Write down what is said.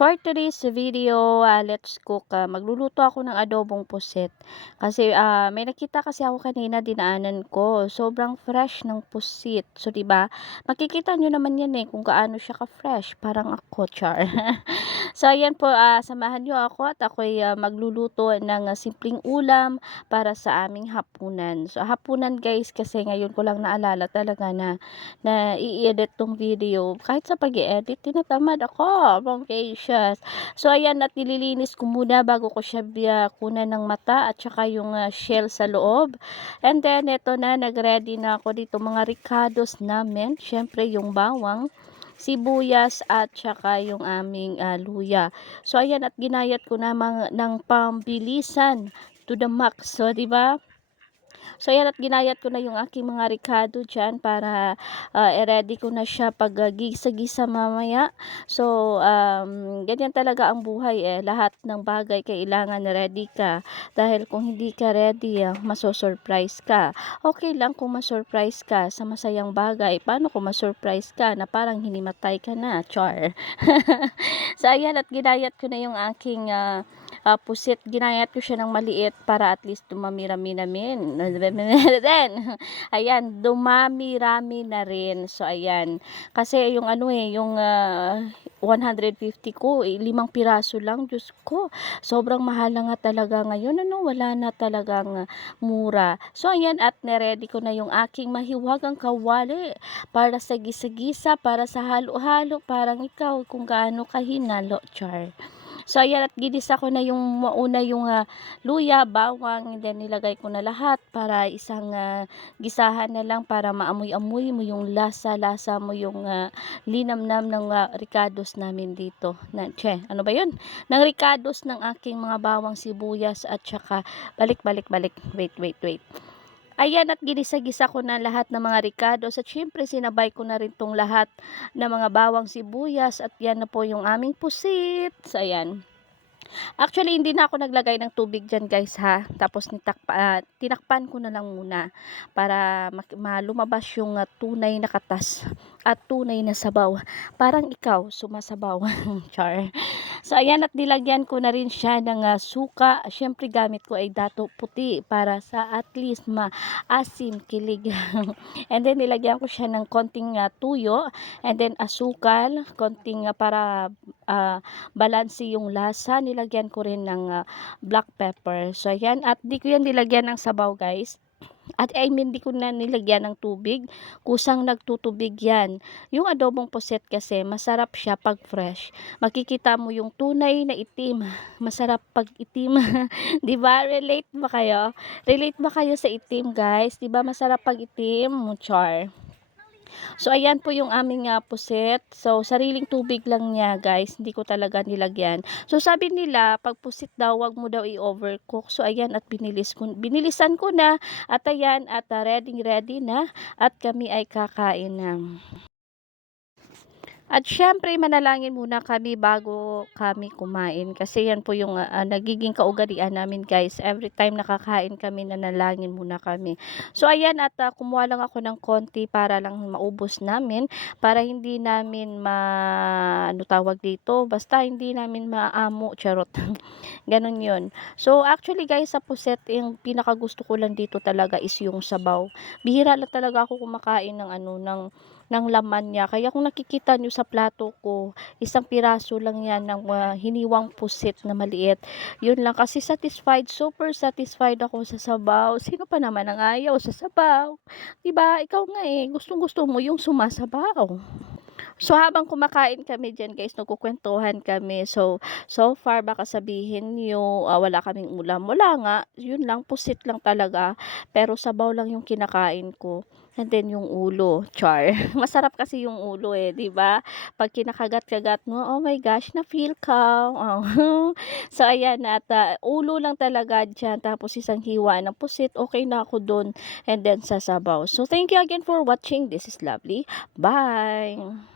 For today's video, let's cook. Magluluto ako ng adobong pusit. Kasi may nakita kasi ako kanina dinaanan ko. Sobrang fresh ng pusit. So, 'di ba? Makikita nyo naman yan kung gaano siya ka-fresh. Parang ako, char. So, ayan po, samahan nyo ako at ako'y magluluto ng simpleng ulam para sa aming hapunan. So, hapunan guys, kasi ngayon ko lang naalala talaga na i-edit tong video. Kahit sa pag-i-edit, tinatamad ako. Bongacious. So, ayan, at nililinis ko muna bago ko siya kunan ng mata at saka yung shell sa loob. And then, ito na, nag-ready na ako dito mga ricados namin. Syempre, yung bawang, sibuyas at saka yung aming luya. So, ayan, at ginayat ko na ng pambilisan to the max. So, 'di ba? So, ayan, at ginayat ko na yung aking mga ricado dyan para i-ready ko na siya pag gisa-gisa mamaya. So, ganyan talaga ang buhay Lahat ng bagay kailangan ready ka. Dahil kung hindi ka ready, maso-surprise ka. Okay lang kung masurprise ka sa masayang bagay. Paano kung masurprise ka na parang hinimatay ka na? Char. So, ayan, at ginayat ko na yung aking pusit. Ginayat ko siya ng maliit para at least dumami-rami namin. Then, ayan, dumami-rami na rin. So, ayan. Kasi yung yung 150 ko, 5 piraso lang. Diyos ko, sobrang mahal na nga talaga ngayon. Wala na talagang mura. So, ayan, at neready ko na yung aking mahiwagang kawali para sa gisa-gisa, para sa halo-halo, parang ikaw kung gaano kahinalo, char. So, ayan, at ginisa ko na yung mauna yung luya, bawang, and then nilagay ko na lahat para isang gisahan na lang para maamoy-amoy mo yung lasa-lasa mo yung linamnam ng ricados namin dito. Ano ba yun? Ng ricados ng aking mga bawang, sibuyas at saka balik. Wait. Ayan, at ginisa-gisa ko na lahat ng mga ricados at syempre sinabay ko na rin tong lahat ng mga bawang, sibuyas at yan na po yung aming pusit. So, ayan. Actually, hindi na ako naglagay ng tubig dyan guys ha. Tapos tinakpan ko na lang muna para lumabas yung tunay na katas at tunay na sabaw. Parang ikaw, sumasabaw. Char. So, ayan, at nilagyan ko na rin siya ng suka. Siyempre, gamit ko ay dato puti para sa at least maasim kilig. And then, nilagyan ko siya ng konting tuyo. And then, asukal. Konting para balanse yung lasa. Nilagyan ko rin ng black pepper. So, ayan. At di ko yan nilagyan ng sabaw, guys. At di ko na nilagyan ng tubig. Kusang nagtutubig yan. Yung adobong puset kasi, masarap siya pag fresh. Makikita mo yung tunay na itim. Masarap pag itim. Diba? Relate ba kayo? Relate ba kayo sa itim, guys? Diba masarap pag itim? Char. So, ayan po yung aming puset. So, sariling tubig lang niya, guys. Hindi ko talaga nilagyan. So, sabi nila, pag pusit daw, wag mo daw i-overcook. So, ayan, at binilisan ko na. At ayan, at ready na. At kami ay kakain na. At syempre manalangin muna kami bago kami kumain kasi yan po yung nagiging kaugalian namin guys. Every time nakakain kami nanalangin muna kami. So ayan, at kumuha lang ako ng konti para lang maubos namin, para hindi namin ano tawag dito, basta hindi namin maamo, charot. Ganon yun. So actually guys, sa puset yung pinaka gusto ko lang dito talaga is yung sabaw. Bihira lang talaga ako kumakain ng ng laman niya. Kaya kung nakikita nyo sa plato ko, isang piraso lang yan ng hiniwang pusit na maliit. Yun lang kasi super satisfied ako sa sabaw. Sino pa naman ang ayaw sa sabaw? Diba? Ikaw nga gustong-gusto mo yung sumasabaw. So, habang kumakain kami diyan guys, nagkukwentuhan kami. So far, baka sabihin niyo, wala kaming ulam. Wala nga, yun lang, pusit lang talaga. Pero sabaw lang yung kinakain ko. And then yung ulo, char. Masarap kasi yung ulo 'di ba? Pag kinakagat-kagat mo, oh my gosh, na-feel ka. Oh. So, ayan, at ulo lang talaga diyan. Tapos isang hiwa ng pusit, okay na ako dun. And then sa sabaw. So, thank you again for watching. This is Lovely. Bye!